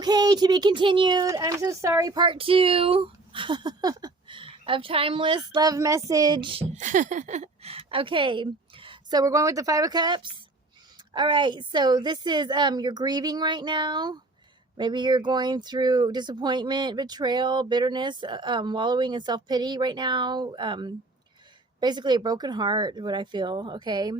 Okay, to be continued. I'm so sorry, part 2 of Timeless Love Message. Okay, so we're going with the Five of Cups. All right, so this is you're grieving right now. Maybe you're going through disappointment, betrayal, bitterness, wallowing in self-pity right now. Basically a broken heart, what I feel, okay?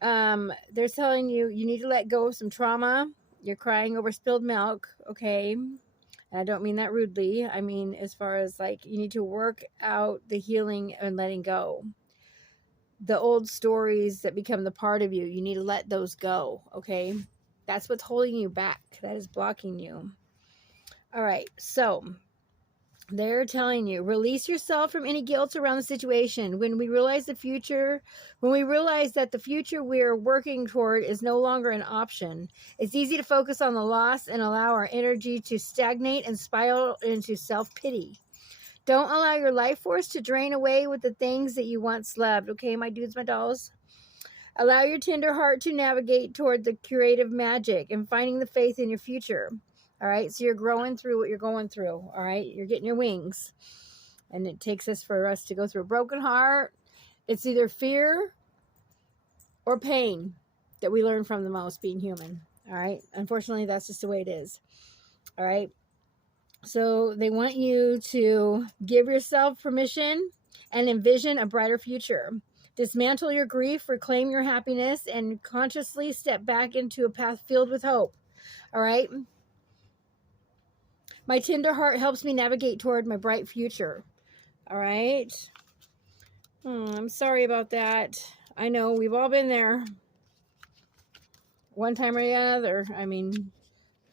They're telling you need to let go of some trauma. You're crying over spilled milk, okay? And I don't mean that rudely. I mean as far as like you need to work out the healing and letting go. The old stories that become the part of you, you need to let those go, okay? That's what's holding you back. That is blocking you. All right, so they're telling you, release yourself from any guilt around the situation. When we realize that the future we're working toward is no longer an option, it's easy to focus on the loss and allow our energy to stagnate and spiral into self-pity. Don't allow your life force to drain away with the things that you once loved. Okay, my dudes, my dolls. Allow your tender heart to navigate toward the creative magic and finding the faith in your future. All right, so you're growing through what you're going through. All right, you're getting your wings. And it takes us for us to go through a broken heart. It's either fear or pain that we learn from the most, being human. All right, unfortunately, that's just the way it is. All right, so they want you to give yourself permission and envision a brighter future. Dismantle your grief, reclaim your happiness, and consciously step back into a path filled with hope. All right. My tender heart helps me navigate toward my bright future. All right. I'm sorry about that. I know we've all been there one time or another. I mean,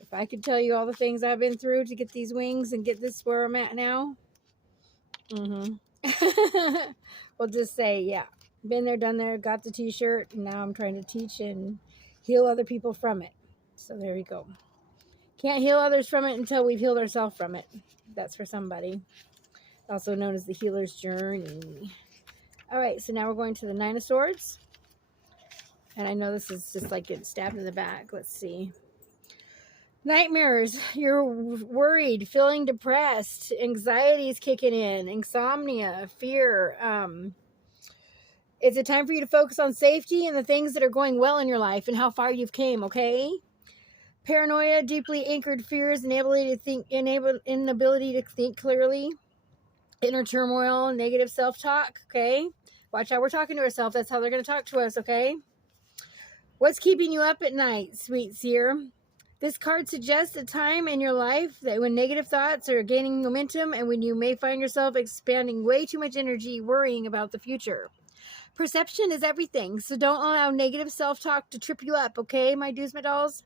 if I could tell you all the things I've been through to get these wings and get this where I'm at now. We'll just say, yeah, been there, done there, got the t-shirt, and now I'm trying to teach and heal other people from it. So there you go. Can't heal others from it until we've healed ourselves from it. That's for somebody. Also known as the healer's journey. All right, so now we're going to the Nine of Swords. And I know this is just like getting stabbed in the back. Let's see. Nightmares. You're worried, feeling depressed. Anxiety is kicking in. Insomnia, fear. It's a time for you to focus on safety and the things that are going well in your life and how far you've came, okay? Paranoia, deeply anchored fears, inability to think clearly, inner turmoil, negative self-talk, okay? Watch how we're talking to ourselves. That's how they're going to talk to us, okay? What's keeping you up at night, sweet seer? This card suggests a time in your life that when negative thoughts are gaining momentum and when you may find yourself expanding way too much energy worrying about the future. Perception is everything, so don't allow negative self-talk to trip you up, okay, my dudes, my dolls?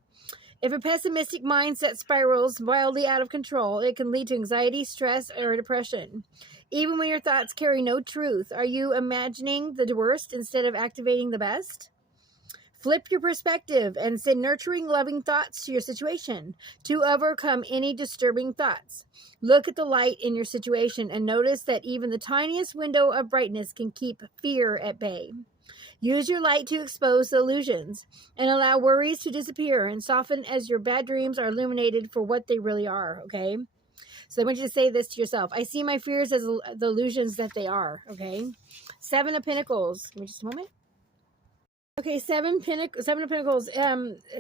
If a pessimistic mindset spirals wildly out of control, it can lead to anxiety, stress, or depression. Even when your thoughts carry no truth, are you imagining the worst instead of activating the best? Flip your perspective and send nurturing, loving thoughts to your situation to overcome any disturbing thoughts. Look at the light in your situation and notice that even the tiniest window of brightness can keep fear at bay. Use your light to expose the illusions and allow worries to disappear and soften as your bad dreams are illuminated for what they really are, okay? So I want you to say this to yourself. I see my fears as the illusions that they are, okay? Seven of Pentacles. Give me just a moment. Okay, Seven of Pentacles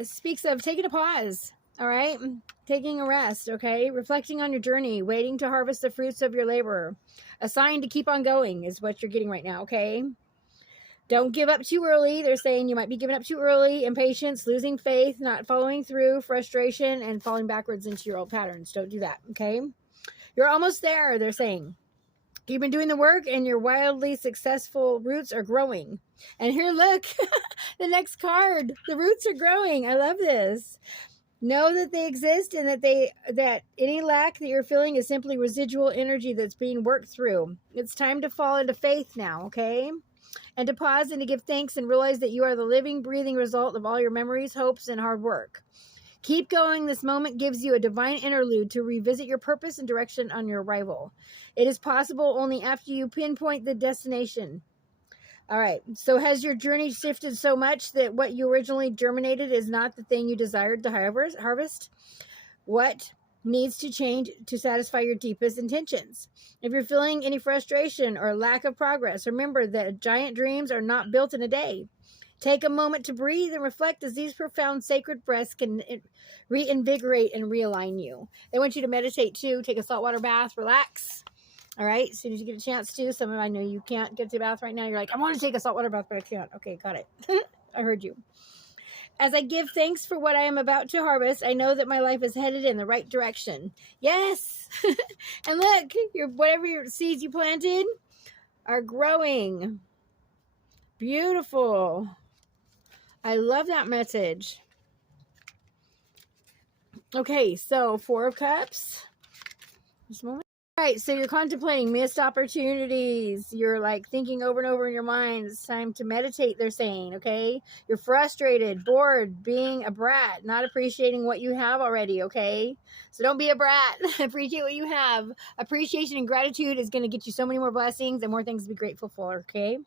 speaks of taking a pause, all right? Taking a rest, okay? Reflecting on your journey, waiting to harvest the fruits of your labor. A sign to keep on going is what you're getting right now, okay? Don't give up too early. They're saying you might be giving up too early. Impatience, losing faith, not following through, frustration, and falling backwards into your old patterns. Don't do that, okay? You're almost there, they're saying. You've been doing the work and your wildly successful roots are growing. And here, look, the next card. The roots are growing. I love this. Know that they exist and that any lack that you're feeling is simply residual energy that's being worked through. It's time to fall into faith now, okay? And to pause and to give thanks and realize that you are the living, breathing result of all your memories, hopes, and hard work. Keep going. This moment gives you a divine interlude to revisit your purpose and direction on your arrival. It is possible only after you pinpoint the destination. All right. So has your journey shifted so much that what you originally germinated is not the thing you desired to harvest? what needs to change to satisfy your deepest intentions. If you're feeling any frustration or lack of progress, remember that giant dreams are not built in a day. Take a moment to breathe and reflect, as these profound sacred breaths can reinvigorate and realign you. They want you to meditate too. Take a saltwater bath, relax. All right, as soon as you get a chance to. Some of I know you can't get to the bath right now. You're like, I want to take a saltwater bath, but I can't. Okay, got it. I heard you. As I give thanks for what I am about to harvest, I know that my life is headed in the right direction. Yes. And look, whatever your seeds you planted are growing. Beautiful. I love that message. Okay, so 4 of Cups. Just a moment. All right, so you're contemplating missed opportunities. You're like thinking over and over in your mind. It's time to meditate, they're saying, okay? You're frustrated, bored, being a brat, not appreciating what you have already, okay? So don't be a brat. Appreciate what you have. Appreciation and gratitude is going to get you so many more blessings and more things to be grateful for, okay?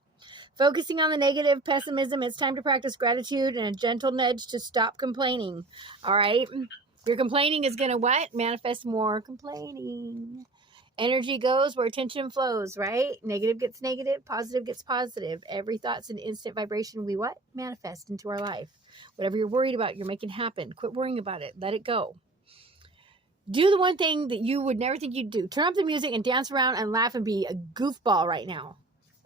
Focusing on the negative, pessimism, it's time to practice gratitude and a gentle nudge to stop complaining, all right? Your complaining is going to what? Manifest more complaining. Energy goes where attention flows, right? Negative gets negative, positive gets positive. Every thought's an instant vibration. We what? Manifest into our life. Whatever you're worried about, you're making happen. Quit worrying about it. Let it go. Do the one thing that you would never think you'd do. Turn up the music and dance around and laugh and be a goofball right now.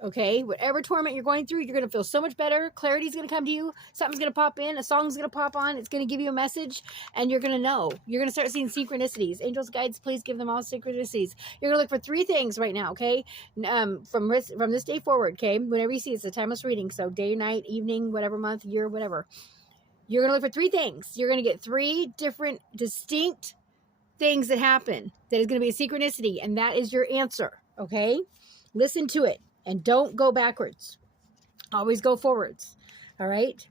Okay, whatever torment you're going through, you're going to feel so much better. Clarity's going to come to you. Something's going to pop in. A song's going to pop on. It's going to give you a message, and you're going to know. You're going to start seeing synchronicities. Angels, guides, please give them all synchronicities. You're going to look for 3 things right now, okay? From this day forward, okay? Whenever you see it's a timeless reading, so day, night, evening, whatever month, year, whatever. You're going to look for 3 things. You're going to get 3 different, distinct things that happen. That is going to be a synchronicity, and that is your answer, okay? Listen to it. And don't go backwards. Always go forwards. All right?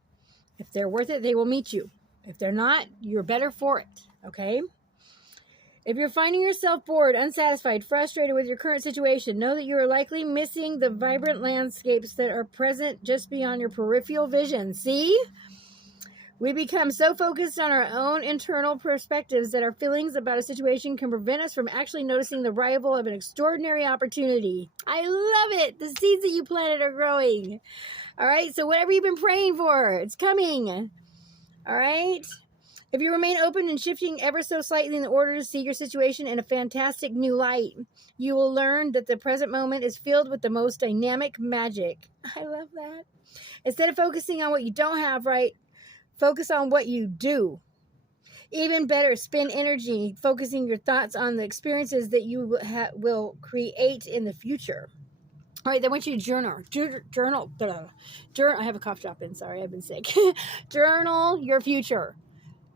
If they're worth it, they will meet you. If they're not, you're better for it. Okay? If you're finding yourself bored, unsatisfied, frustrated with your current situation, know that you are likely missing the vibrant landscapes that are present just beyond your peripheral vision. See? We become so focused on our own internal perspectives that our feelings about a situation can prevent us from actually noticing the arrival of an extraordinary opportunity. I love it. The seeds that you planted are growing. All right. So whatever you've been praying for, it's coming. All right. If you remain open and shifting ever so slightly in order to see your situation in a fantastic new light, you will learn that the present moment is filled with the most dynamic magic. I love that. Instead of focusing on what you don't have, right? Focus on what you do. Even better, spend energy focusing your thoughts on the experiences that you will create in the future. All right, I want you to journal. I have a cough drop in. Sorry, I've been sick. Journal your future.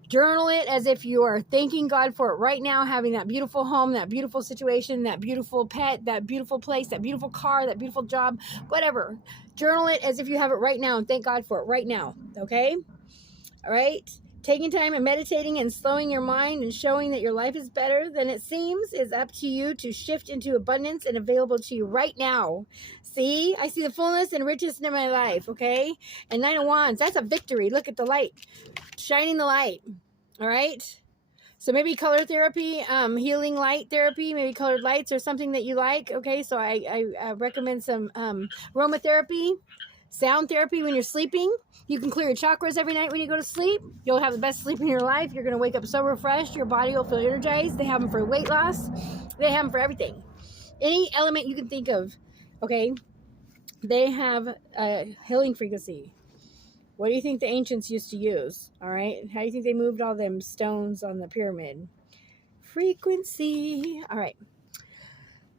Journal it as if you are thanking God for it right now, having that beautiful home, that beautiful situation, that beautiful pet, that beautiful place, that beautiful car, that beautiful job, whatever. Journal it as if you have it right now and thank God for it right now, okay? All right, taking time and meditating and slowing your mind and showing that your life is better than it seems is up to you to shift into abundance and available to you right now. See, I see the fullness and richness in my life, okay? And 9 of Wands, that's a victory. Look at the light, shining the light, all right? So maybe color therapy, healing light therapy, maybe colored lights or something that you like, okay? So I recommend some aromatherapy, sound therapy when you're sleeping. You can clear your chakras every night when you go to sleep. You'll have the best sleep in your life. You're going to wake up so refreshed. Your body will feel energized. They have them for weight loss. They have them for everything. Any element you can think of, okay? They have a healing frequency. What do you think the ancients used to use? All right? How do you think they moved all them stones on the pyramid? Frequency. All right.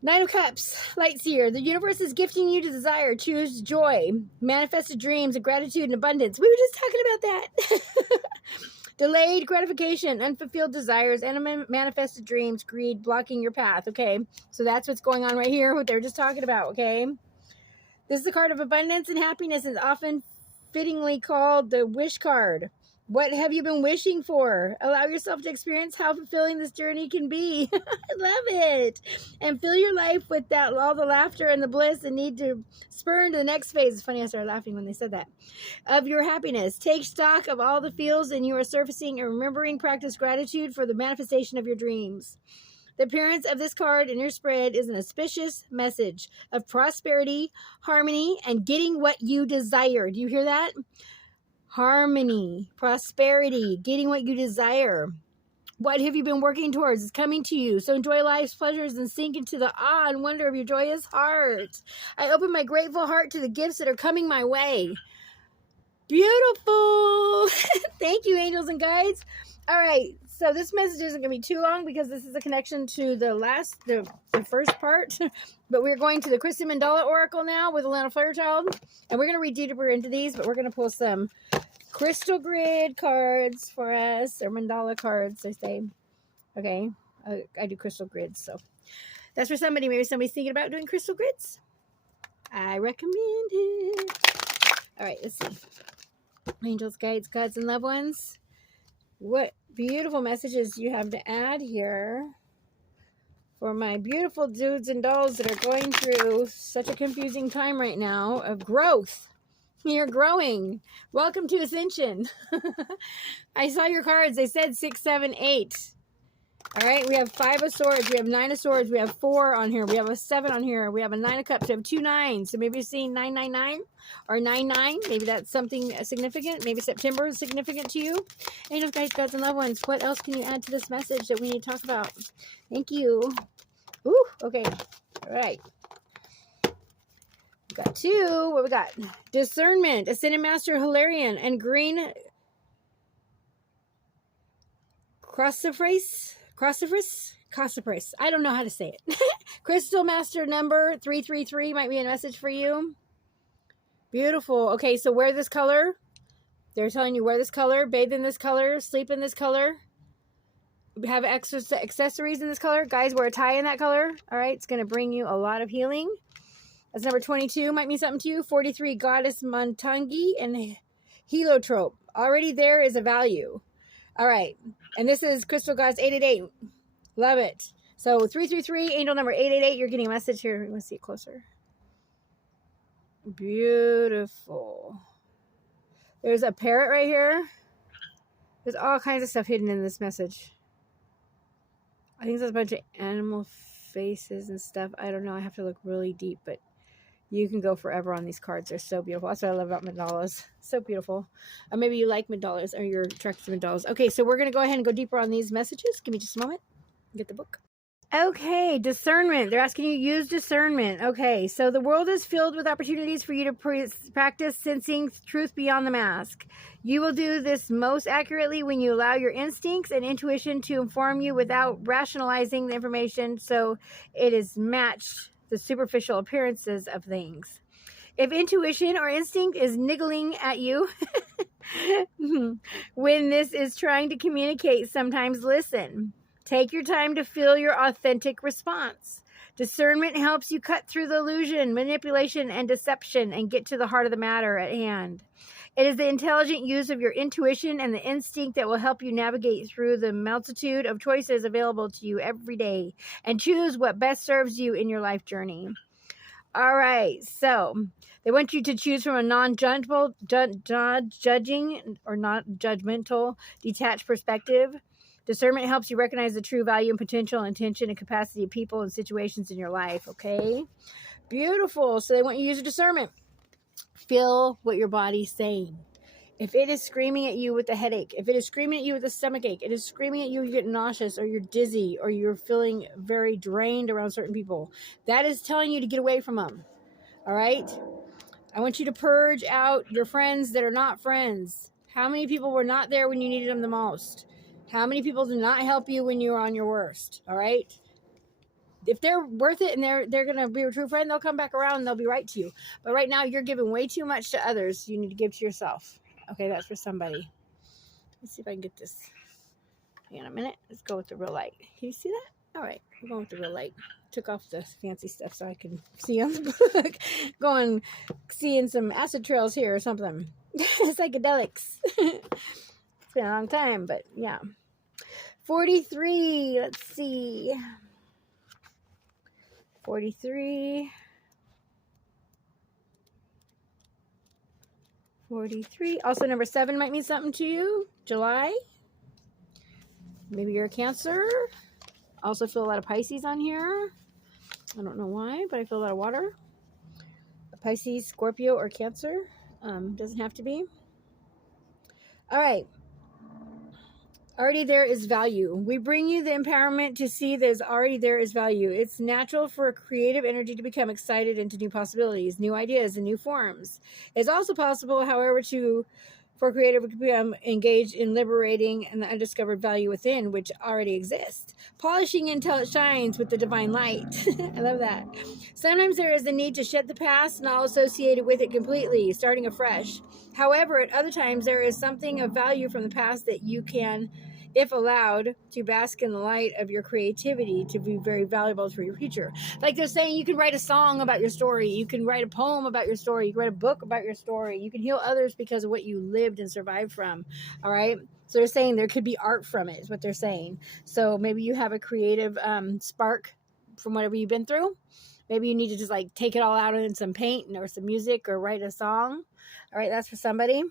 9 of Cups, Light Seer. The universe is gifting you to desire, choose joy, manifested dreams, and gratitude and abundance. We were just talking about that. Delayed gratification, unfulfilled desires, and manifested dreams, greed, blocking your path. Okay, so that's what's going on right here, what they were just talking about, okay? This is the card of abundance and happiness, and often fittingly called the wish card. What have you been wishing for? Allow yourself to experience how fulfilling this journey can be. I love it. And fill your life with that, all the laughter and the bliss and need to spur into the next phase. It's funny, I started laughing when they said that. Of your happiness. Take stock of all the feels and you are surfacing and remembering, practice gratitude for the manifestation of your dreams. The appearance of this card in your spread is an auspicious message of prosperity, harmony, and getting what you desire. Do you hear that? Harmony, prosperity, getting what you desire. What have you been working towards? It's coming to you. So enjoy life's pleasures and sink into the awe and wonder of your joyous heart. I open my grateful heart to the gifts that are coming my way. Beautiful. Thank you, angels and guides. All right. So this message isn't going to be too long because this is a connection to the first part. But we're going to the Kristen Mandala Oracle now with Alana Fairchild. And we're going to read deeper into these, but we're going to pull some crystal grid cards for us, or mandala cards, I say. Okay. I do crystal grids, so that's for somebody. Maybe somebody's thinking about doing crystal grids. I recommend it. All right, let's see. Angels, guides, gods, and loved ones. What beautiful messages you have to add here for my beautiful dudes and dolls that are going through such a confusing time right now of growth. You're growing. Welcome to Ascension. I saw your cards. They said 6, 7, 8. All right. We have 5 of swords. We have 9 of swords. We have 4 on here. We have a 7 on here. We have a 9 of cups. We have 2 9s. So maybe you're seeing 999 or 99. Maybe that's something significant. Maybe September is significant to you. Angels, guides, gods, and loved ones. What else can you add to this message that we need to talk about? Thank you. Ooh. Okay. All right. We got 2. What we got? Discernment, Ascended Master Hilarion, and green Crossifrace. I don't know how to say it. Crystal Master number 333 might be a message for you. Beautiful. Okay, so wear this color. They're telling you wear this color, bathe in this color, sleep in this color, have extra accessories in this color. Guys, wear a tie in that color. All right, it's going to bring you a lot of healing. That's number 22. Might mean something to you. 43, Goddess Montangi and Heliotrope. Already there is a value. All right. And this is Crystal Goddess 888. Love it. So 333, angel number 888. You're getting a message here. You want to see it closer? Beautiful. There's a parrot right here. There's all kinds of stuff hidden in this message. I think there's a bunch of animal faces and stuff. I don't know. I have to look really deep, but you can go forever on these cards. They're so beautiful. That's what I love about mandalas. So beautiful. Or maybe you like mandalas or you're attracted to mandalas. Okay, so we're going to go ahead and go deeper on these messages. Give me just a moment. Get the book. Okay, discernment. They're asking you to use discernment. Okay, so the world is filled with opportunities for you to practice sensing truth beyond the mask. You will do this most accurately when you allow your instincts and intuition to inform you without rationalizing the information, so it is matched the superficial appearances of things. If intuition or instinct is niggling at you when this is trying to communicate, sometimes listen. Take your time to feel your authentic response. Discernment helps you cut through the illusion, manipulation, and deception and get to the heart of the matter at hand. It is the intelligent use of your intuition and the instinct that will help you navigate through the multitude of choices available to you every day and choose what best serves you in your life journey. All right, so they want you to choose from a non-judgmental, judging or not judgmental, detached perspective. Discernment helps you recognize the true value and potential, intention, and capacity of people and situations in your life, okay? Beautiful. So they want you to use your discernment. Feel what your body's saying. If it is screaming at you with a headache, if it is screaming at you with a stomach ache, it is screaming at you, you get nauseous or you're dizzy or you're feeling very drained around certain people, that is telling you to get away from them, all right? I want you to purge out your friends that are not friends. How many people were not there when you needed them the most? How many people do not help you when you're on your worst? All right. If they're worth it and they're going to be a true friend, they'll come back around and they'll be right to you. But right now you're giving way too much to others. You need to give to yourself. Okay. That's for somebody. Let's see if I can get this. Hang on a minute. Let's go with the real light. Can you see that? All right. We're going with the real light. Took off the fancy stuff so I can see on the book. Seeing some acid trails here or something. Psychedelics. It's been a long time, but yeah. 43. Let's see. 43. 43. Also, number 7 might mean something to you. July. Maybe you're a Cancer. Also feel a lot of Pisces on here. I don't know why, but I feel a lot of water. A Pisces, Scorpio, or Cancer. Doesn't have to be. All right. Already there is value. We bring you the empowerment to see there's already there is value. It's natural for a creative energy to become excited into new possibilities, new ideas, and new forms. It's also possible, however, for creative to become engaged in liberating and the undiscovered value within, which already exists. Polishing until it shines with the divine light. I love that. Sometimes there is a need to shed the past and all associated with it completely, starting afresh. However, at other times, there is something of value from the past that you can, if allowed, to bask in the light of your creativity to be very valuable for your future. Like they're saying, you can write a song about your story. You can write a poem about your story. You can write a book about your story. You can heal others because of what you lived and survived from. All right. So they're saying there could be art from it, is what they're saying. So maybe you have a creative spark from whatever you've been through. Maybe you need to just like take it all out in some paint or some music or write a song. All right. That's for somebody.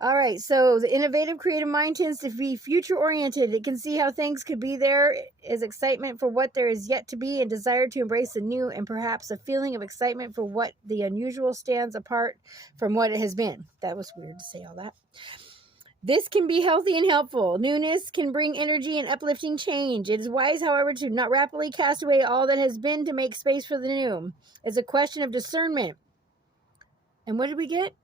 All right, so the innovative creative mind tends to be future-oriented. It can see how things could be. There is excitement for what there is yet to be and desire to embrace the new, and perhaps a feeling of excitement for what the unusual stands apart from what it has been. That was weird to say all that. This can be healthy and helpful. Newness can bring energy and uplifting change. It is wise, however, to not rapidly cast away all that has been to make space for the new. It's a question of discernment. And what did we get?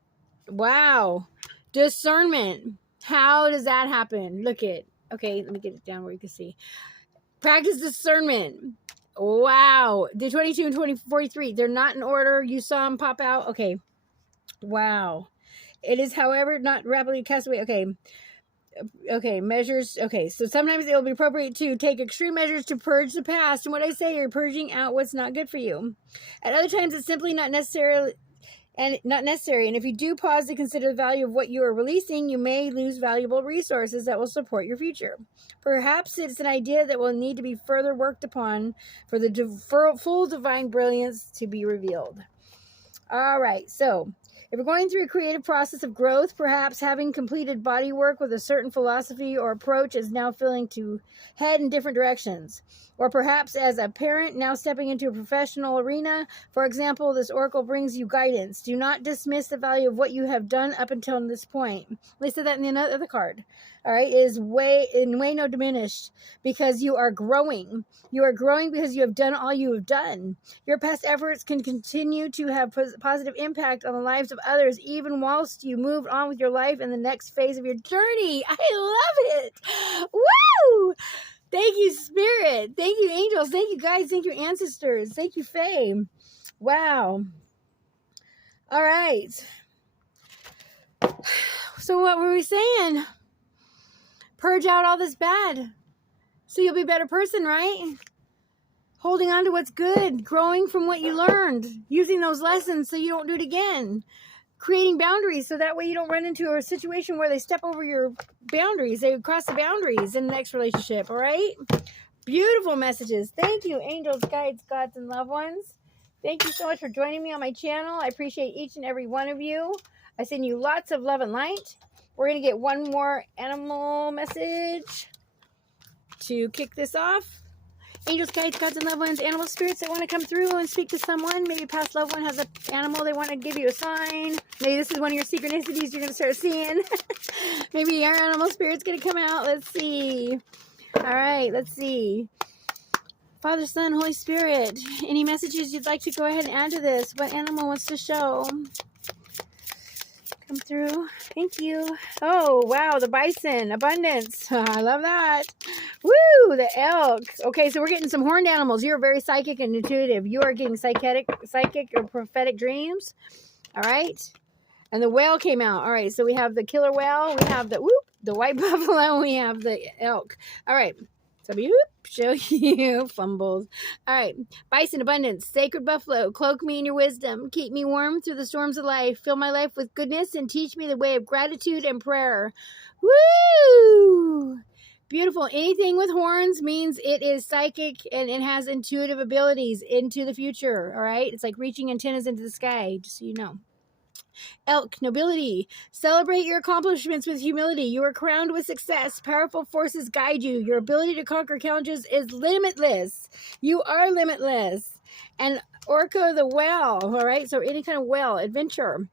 Wow. Discernment. How does that happen? Look at. Okay, let me get it down where you can see. Practice discernment. Wow. The 22 and 43. They're not in order. You saw them pop out. Okay. Wow. It is, however, not rapidly cast away. Okay. Okay. Measures. Okay. So sometimes it will be appropriate to take extreme measures to purge the past. And what I say, you're purging out what's not good for you. At other times, it's simply not necessary. And if you do pause to consider the value of what you are releasing, you may lose valuable resources that will support your future. Perhaps it's an idea that will need to be further worked upon for the full divine brilliance to be revealed. All right, so if we're going through a creative process of growth, perhaps having completed body work with a certain philosophy or approach is now feeling to head in different directions. Or perhaps as a parent now stepping into a professional arena. For example, this oracle brings you guidance. Do not dismiss the value of what you have done up until this point. They said that in the other card. All right, is way no diminished because you are growing. You are growing because you have done all you have done. Your past efforts can continue to have positive impact on the lives of others, even whilst you move on with your life in the next phase of your journey. I love it. Woo! Thank you, Spirit. Thank you, angels. Thank you, guys. Thank you, ancestors. Thank you, Faye. Wow. All right. So what were we saying? Purge out all this bad so you'll be a better person, right? Holding on to what's good, growing from what you learned, using those lessons so you don't do it again. Creating boundaries so that way you don't run into a situation where they step over your boundaries. They cross the boundaries in the next relationship, all right? Beautiful messages. Thank you, angels, guides, gods, and loved ones. Thank you so much for joining me on my channel. I appreciate each and every one of you. I send you lots of love and light. We're going to get one more animal message to kick this off. Angels, guides, gods, and loved ones, animal spirits that want to come through and speak to someone. Maybe a past loved one has an animal they want to give you a sign. Maybe this is one of your synchronicities you're going to start seeing. Maybe your animal spirit's going to come out. Let's see. All right, let's see. Father, Son, Holy Spirit, any messages you'd like to go ahead and add to this? What animal wants to show? Come through. Thank you. Oh, wow. The bison. Abundance. I love that. Woo! The elk. Okay, so we're getting some horned animals. You're very psychic and intuitive. You are getting psychic or prophetic dreams. All right. And the whale came out. All right, so we have the killer whale. We have the white buffalo. We have the elk. All right. So show you fumbles. All right. Bison abundance, sacred buffalo, cloak me in your wisdom. Keep me warm through the storms of life. Fill my life with goodness and teach me the way of gratitude and prayer. Woo! Beautiful. Anything with horns means it is psychic and it has intuitive abilities into the future. All right. It's like reaching antennas into the sky, just so you know. Elk, nobility. Celebrate your accomplishments with humility. You are crowned with success. Powerful forces guide you. Your ability to conquer challenges is limitless. You are limitless. And Orca the whale, all right? So any kind of whale, adventure.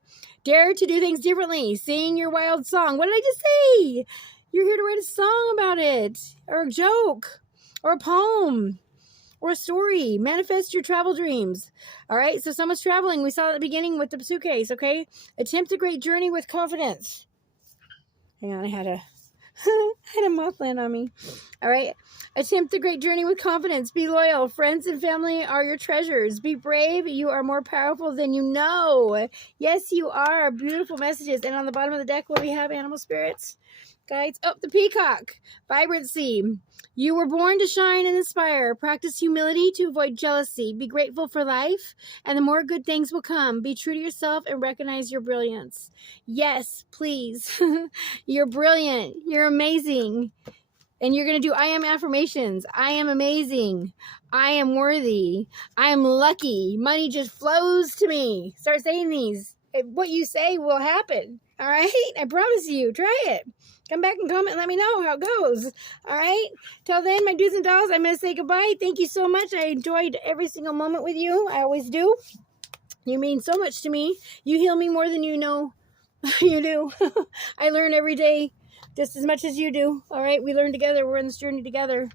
Dare to do things differently. Sing your wild song. What did I just say? You're here to write a song about it, or a joke, or a poem, or a story. Manifest your travel dreams. All right, so someone's traveling. We saw at the beginning with the suitcase, okay? Attempt a great journey with confidence. Hang on, I had a moth land on me. All right, attempt a great journey with confidence. Be loyal. Friends and family are your treasures. Be brave. You are more powerful than you know. Yes, you are. Beautiful messages. And on the bottom of the deck, what do we have? Animal spirits. Guides. Oh, the peacock. Vibrancy. You were born to shine and inspire. Practice humility to avoid jealousy. Be grateful for life, and the more good things will come. Be true to yourself and recognize your brilliance. Yes, please. You're brilliant. You're amazing. And you're going to do I am affirmations. I am amazing. I am worthy. I am lucky. Money just flows to me. Start saying these. What you say will happen. All right? I promise you. Try it. Come back and comment and let me know how it goes. All right? Till then, my dudes and dolls, I'm going to say goodbye. Thank you so much. I enjoyed every single moment with you. I always do. You mean so much to me. You heal me more than you know you do. I learn every day just as much as you do. All right? We learn together. We're in this journey together.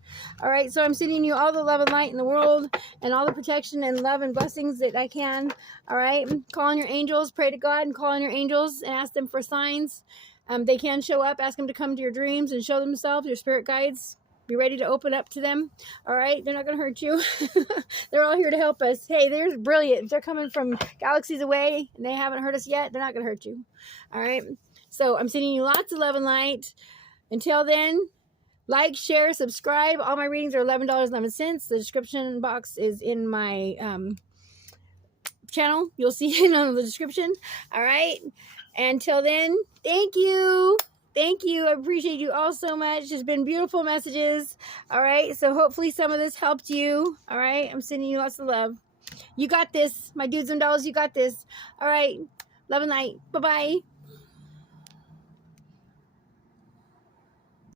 All right? So I'm sending you all the love and light in the world and all the protection and love and blessings that I can. All right? Call on your angels. Pray to God and call on your angels and ask them for signs. They can show up. Ask them to come to your dreams and show themselves, your spirit guides. Be ready to open up to them. All right? They're not going to hurt you. They're all here to help us. Hey, they're brilliant. If they're coming from galaxies away and they haven't hurt us yet, they're not going to hurt you. All right? So I'm sending you lots of love and light. Until then, like, share, subscribe. All my readings are $11.11. The description box is in my channel. You'll see it on the description. All right? Until then, thank you. Thank you. I appreciate you all so much. It's been beautiful messages. All right. So hopefully some of this helped you. All right. I'm sending you lots of love. You got this. My dudes and dolls, you got this. All right. Love and light. Bye-bye.